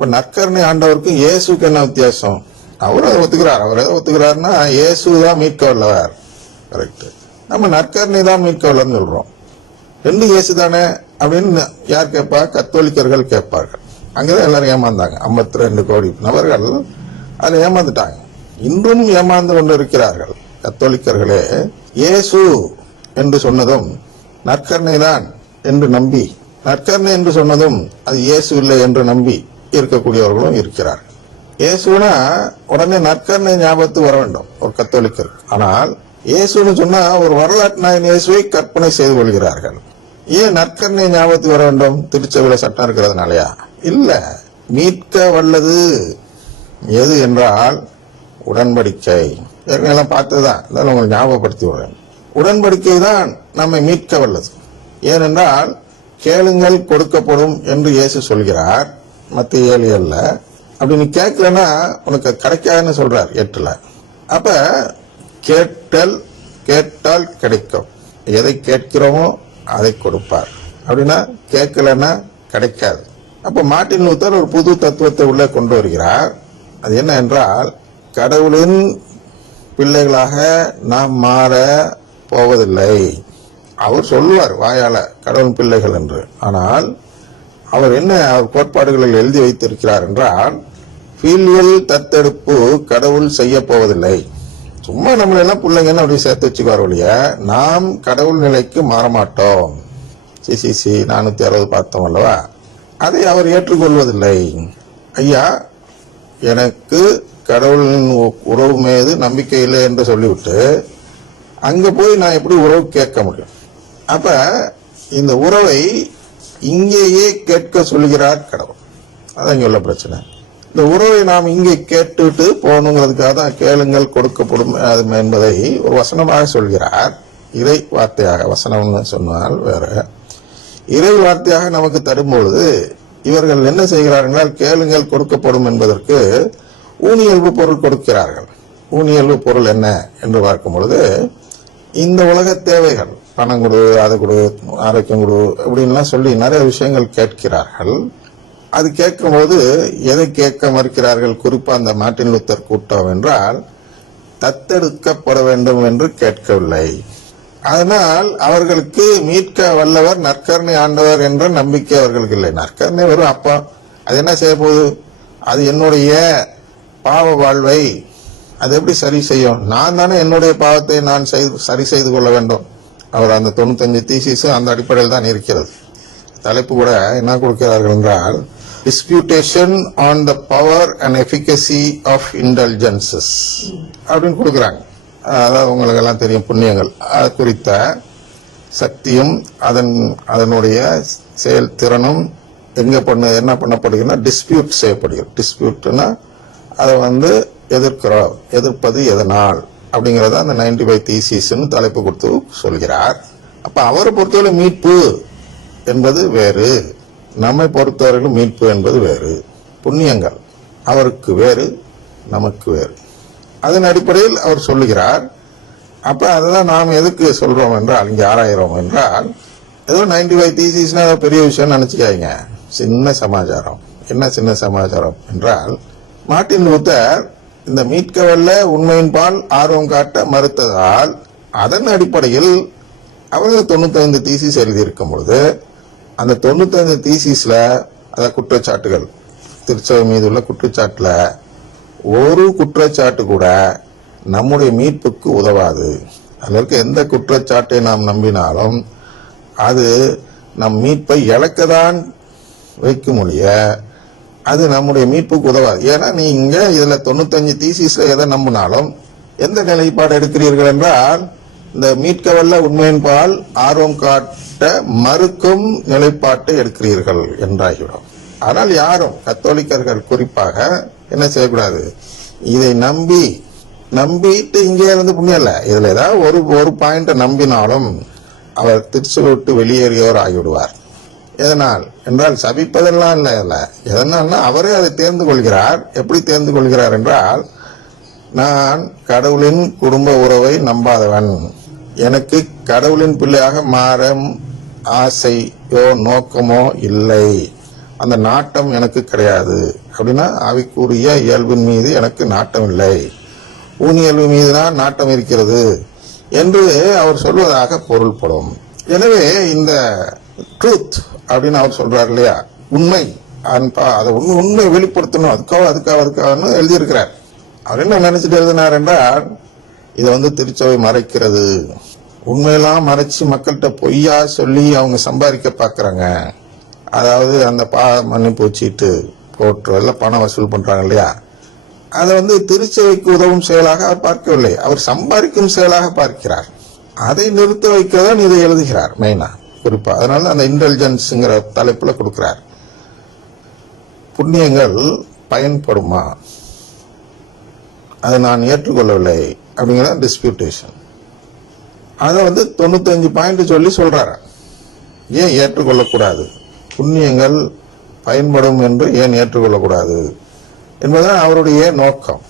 இப்ப நற்கருணை ஆண்டவருக்கும் இயேசுக்கு என்ன வித்தியாசம்? அவர் அதை ஒத்துக்கிறார். அவர் எதை ஒத்துக்கிறாருன்னா இயேசுதான் மீட்க வல்லவர். கரெக்ட். நம்ம நற்கருணை தான் மீட்க வல்லன்னு சொல்றோம். ரெண்டு இயேசு தானே அப்படின்னு யார் கேட்பா? கத்தோலிக்கர்கள் கேட்பார்கள். அங்கதான் எல்லாரும் ஏமாந்தாங்க. 52 கோடி நபர்கள் அதில் ஏமாந்துட்டாங்க. இன்றும் ஏமாந்து கொண்டு இருக்கிறார்கள். கத்தோலிக்கர்களே இயேசு என்று சொன்னதும் நற்கருணை தான் என்று நம்பி, நற்கருணை என்று சொன்னதும் அது இயேசு இல்லை என்று நம்பி இருக்கக்கூடியவர்களும் இருக்கிறார்கள். இயேசுனா உடனே நற்கருணை ஞாபகத்து வர வேண்டும் ஒரு கத்தோலிக்கர். ஆனால் இயேசுன்னு சொன்னா ஒரு வரலாற்று நாயன் இயேசுவை கற்பனை செய்து கொள்கிறார்கள். ஏன் நற்கருணை ஞாபகத்து வர வேண்டும்? திருச்சபையில சட்டம் இருக்கிறதுனாலயா? இல்ல. மீட்க வல்லது எது என்றால் உடன்படிக்கை. எல்லாம் பார்த்ததுதான், உங்களுக்கு ஞாபகப்படுத்தி விடுறேன். உடன்படிக்கை தான் நம்மை மீட்க வல்லது. ஏனென்றால் கேளுங்கள் கொடுக்கப்படும் என்று இயேசு சொல்கிறார் மத்திய 7:7. அப்படி நீ கேட்கலன்னா உனக்கு கிடைக்காதுன்னு சொல்றார் 8. அப்ப கேட்டால் கிடைக்கும். எதை கேட்கிறோமோ அதை கொடுப்பார். அப்படின்னா கேட்கலன்னா கிடைக்காது. அப்ப மார்ட்டின் லூத்தர் ஒரு புது தத்துவத்தை உள்ளே கொண்டு வருகிறார். அது என்ன என்றால், கடவுளின் பிள்ளைகளாக நாம் மாற போவதில்லை. அவர் சொல்லுவார் வாயால கடவுள் பிள்ளைகள் என்று. ஆனால் அவர் என்ன அவர் கோட்பாடுகளில் எழுதி வைத்திருக்கிறார் என்றால், ஃபீலியல் தத்தெடுப்பு கடவுள் செய்ய போவதில்லை. சும்மா நம்மளெல்லாம் பிள்ளைங்கன்னு அப்படி சேர்த்து வச்சுக்குவார் ஒழிய நாம் கடவுள் நிலைக்கு மாறமாட்டோம். சிசிசி 460 பார்த்தோம் அல்லவா? அதை அவர் ஏற்றுக்கொள்வதில்லை. ஐயா, எனக்கு கடவுளின் உறவு மீது நம்பிக்கை இல்லை என்று சொல்லிவிட்டு அங்க போய் நான் எப்படி உறவு கேட்க முடியும்? அப்ப இந்த உறவை இங்கேயே கேட்க சொல்கிறார் கடவுள். அதான் இங்க உள்ள பிரச்சனை. இந்த உறவை நாம் இங்கே கேட்டுட்டு போகணுங்கிறதுக்காக தான் கேளுங்கள் கொடுக்கப்படும் என்பதை ஒரு வசனமாக சொல்கிறார். இறை வார்த்தையாக, வசனம்னு சொன்னால் வேற, இறை வார்த்தையாக நமக்கு தரும்பொழுது இவர்கள் என்ன செய்கிறார்கள்? கேளுங்கள் கொடுக்கப்படும் என்பதற்கு ஊனியல்பு பொருள் கொடுக்கிறார்கள். ஊனியல்பு பொருள் என்ன என்று பார்க்கும் பொழுது, இந்த உலக தேவைகள், பணம் கொடு, அதை கொடு, ஆரோக்கியம் கொடு அப்படின்லாம் சொல்லி நிறைய விஷயங்கள் கேட்கிறார்கள். அது கேட்கும்போது எதை கேட்க மறுக்கிறார்கள்? குறிப்பா அந்த மார்ட்டின் லூத்தர் கூட்டம் என்றால் தத்தெடுக்கப்பட வேண்டும் என்று கேட்கவில்லை. அதனால் அவர்களுக்கு மீட்க வல்லவர் நற்கருணை ஆண்டவர் என்ற நம்பிக்கை அவர்களுக்கு இல்லை. நற்கருணை வரும் அப்பா, அது என்ன செய்ய போகுது? அது என்னுடைய பாவ வாழ்வை அது எப்படி சரி செய்யும்? நான் தானே என்னுடைய பாவத்தை நான் சரி செய்து கொள்ள வேண்டும். அவர் அந்த 95 தீசிஸ் அந்த அடிப்படையில் தான் இருக்கிறது. தலைப்பு கூட என்ன கொடுக்கிறார்கள் என்றால், disputation on the power and efficacy of indulgences அப்படின்னு கொடுக்குறாங்க. அதாவது உங்களுக்கு எல்லாம் தெரியும், புண்ணியங்கள் அது குறித்த சக்தியும் அதனுடைய செயல் திறனும் என்ன பண்ணப்படுகிறதுனா டிஸ்பியூட் செய்யப்படுகிறது. டிஸ்பியூட்னா அதை எதிர்ப்பது எதனால் அப்படிங்கறத அந்த 95 தீசிஸ்ன்னு தலைப்பு கொடுத்து சொல்கிறார். அப்ப அவரை பொறுத்தவரை மீட்பு என்பது வேறு, நம்மை பொறுத்தவரையிலும் மீட்பு என்பது வேறு. புண்ணியங்கள் அவருக்கு வேறு, நமக்கு வேறு. அதன் அடிப்படையில் அவர் சொல்லுகிறார். அப்ப அதுதான் நாம் எதுக்கு சொல்றோம் என்றால், இங்க ஆராயிரோம் என்றால், ஏதோ 95 தீசிஸ்னா பெரிய விஷயம் நினைச்சுக்காங்க. சின்ன சமாச்சாரம். என்ன சின்ன சமாச்சாரம் என்றால், மார்ட்டின் லூத்தர் இந்த மீட்க வல்ல உண்மையின் பால் ஆர்வம் காட்ட மறுத்ததால் அதன் அடிப்படையில் அவர்கள் 95 தீசிஸ் எழுதியிருக்கும் பொழுது, அந்த 95 தீசிஸ்ல குற்றச்சாட்டுகள், திருச்சபை மீது உள்ள குற்றச்சாட்டுல ஒரு குற்றச்சாட்டு கூட நம்முடைய மீட்புக்கு உதவாது. அதுல இருக்க எந்த குற்றச்சாட்டை நாம் நம்பினாலும் அது நம் மீட்பை இழக்கதான் வைக்கும் ஒழிய அது நம்முடைய மீட்புக்கு உதவாது. ஏன்னா நீங்க இதுல 95 தீசிஸ்ல எதை நம்பினாலும் எந்த நிலைப்பாடு எடுக்கிறீர்கள் என்றால், இந்த மீட்க வல்ல உண்மையின் பால் ஆர்வம் காட்ட மறுக்கும் நிலைப்பாட்டை எடுக்கிறீர்கள் என்றாகிவிடும். ஆனால் யாரும் கத்தோலிக்கர்கள் குறிப்பாக என்ன செய்யக்கூடாது? இதை நம்பிட்டு இங்கே இருந்து புண்ணியம் இல்ல, இதுல ஏதாவது ஒரு பாயிண்ட நம்பினாலும் அவர் திருச்சி விட்டு வெளியேறியவர் ஆகிவிடுவார். எதனால் என்றால் சபிப்பதெல்லாம் இல்ல. எதனால்னா அவரே அதை தேர்ந்து கொள்கிறார். எப்படி தேர்ந்து கொள்கிறார் என்றால், நான் கடவுளின் குடும்ப உறவை நம்பாதவன், எனக்கு கடவுளின் பிள்ளையாக மாற ஆசையோ நோக்கமோ இல்லை, அந்த நாட்டம் எனக்கு கிடையாது. அப்படின்னா ஆவிக்குரிய இயல்பின் மீது எனக்கு நாட்டம் இல்லை, ஊனியல்பு மீது தான் நாட்டம் இருக்கிறது என்று அவர் சொல்வதாக பொருள்படும். எனவே இந்த ட்ரூத் அப்படின்னு அவர் சொல்றார் இல்லையா, உண்மை, அதை உண்மை வெளிப்படுத்தணும், அதுக்காக எழுதியிருக்கிறார். அவர் என்ன நினைச்சிட்டு எழுதினார் என்றால், இதை திருச்சபை மறைக்கிறது, உண்மையெல்லாம் மறைச்சு மக்கள்கிட்ட பொய்யா சொல்லி அவங்க சம்பாதிக்க பாக்குறாங்க. அதாவது அந்த மன்னிப்பு சீட்டு போட்டு எல்லாம் பணம் வசூல் பண்றாங்க இல்லையா, அதை திருச்சபைக்கு உதவும் செயலாக அவர் பார்க்கவில்லை, அவர் சம்பாதிக்கும் செயலாக பார்க்கிறார். அதை நிறுத்த வைக்கதான் இதை எழுதுகிறார் மெயினா குறிப்பா. அதனால அந்த இன்டெலிஜென்ஸ்ங்கிற தலைப்புல கொடுக்கிறார். புண்ணியங்கள் பயன்படுமா, அதை நான் ஏற்றுக்கொள்ளவில்லை அப்படிங்கிற டிஸ்பியூட்டேஷன். அதை 95 பாயிண்ட் சொல்லி சொல்றாரு. ஏன் ஏற்றுக்கொள்ளக்கூடாது, புண்ணியங்கள் பயன்படும் என்று ஏன் ஏற்றுக்கொள்ளக்கூடாது என்பதுதான் அவருடைய நோக்கம்.